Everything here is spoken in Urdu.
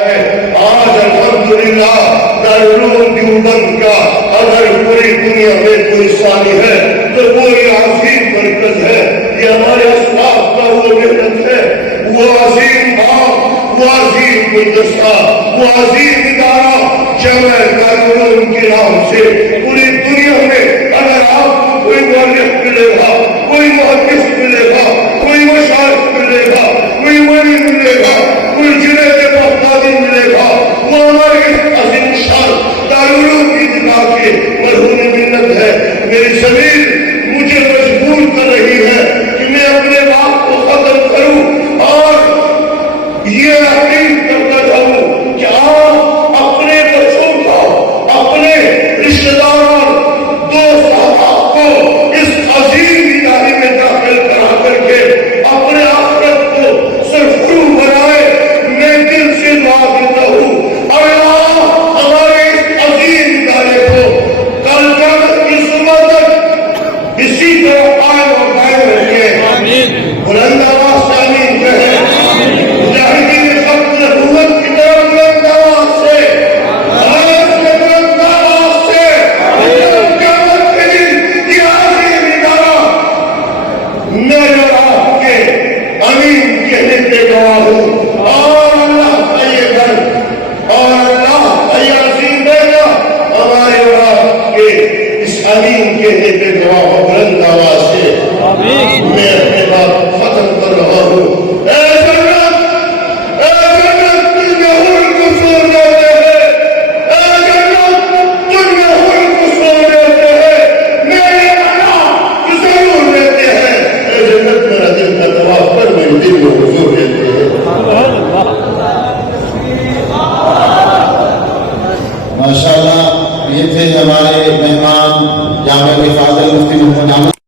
آج الحمدللہ دارالعلوم دیوبند کا اگر پوری دنیا میں کوئی ثانی ہے تو وہ یہ عظیم مرکز ہے، یہ ہمارے اسلاف کا وہ محنت ہے، وہ عظیم باغ، وہ عظیم گلدستہ، وہ عظیم ادارہ جامع دارالعلوم کے نام سے پوری دنیا میں اگر آپ کو کوئی مؤلف ملے گا، کوئی محدث ملے گا، کوئی مشائخ ملے گا، کوئی ولی ملے گا، کوئی جنید بغدادی ملے گا، وہ ہمارے اس عظیم شان دارالعلوم کی دکھا کے مرہون منت ہے۔ میری زمین مجھے مجبور کر رہی ہے کہ میں اپنے بات کو ختم کروں اور یہ یقین کرتا جاؤں کہ آپ اپنے بچوں کو، اپنے رشتہ داروں، دوست احباب کو اس عظیم ادارے میں داخل کرا کر کے اپنے آخرت کو سرفرو بنائے۔ میں دل سے دعا دیتا ہوں اللہ ہمارے اس عظیم ادارے کو کل قیامت کی صبح تک اسی طرح قائم و قائم رکھے۔ بلند آواز سے آمین کہیں۔ مجاہدین خط نبوت کی طرف بلند آواز سے، آواز سے بلند آواز سے، قیامت کے دن یہ عظیم ادارہ میں اور آپ کے امین کہنے کے گواہ ہوں، اور اللہ کا یہ گھر اور اللہ کا یہ عظیم بیٹا ہمارے اور آپ کے اس امین کہنے کے گواہ ہوں۔ بلند آواز سے میں اپنے بات ختم کر رہا ہوں۔ اے جنت، اے جنت تم میں حور قصور رہتے ہیں، اے جنت تم میں حور قصور رہتے ہیں، میرے اللہ کی ضرور رہتے ہیں۔ اے جنت میرا دل کا طواف کر، میرے دل میں حضور رہتے ہیں۔ ماشاءاللہ یہ تھے ہمارے مہمان جامع فاضل مفتی محمد احمد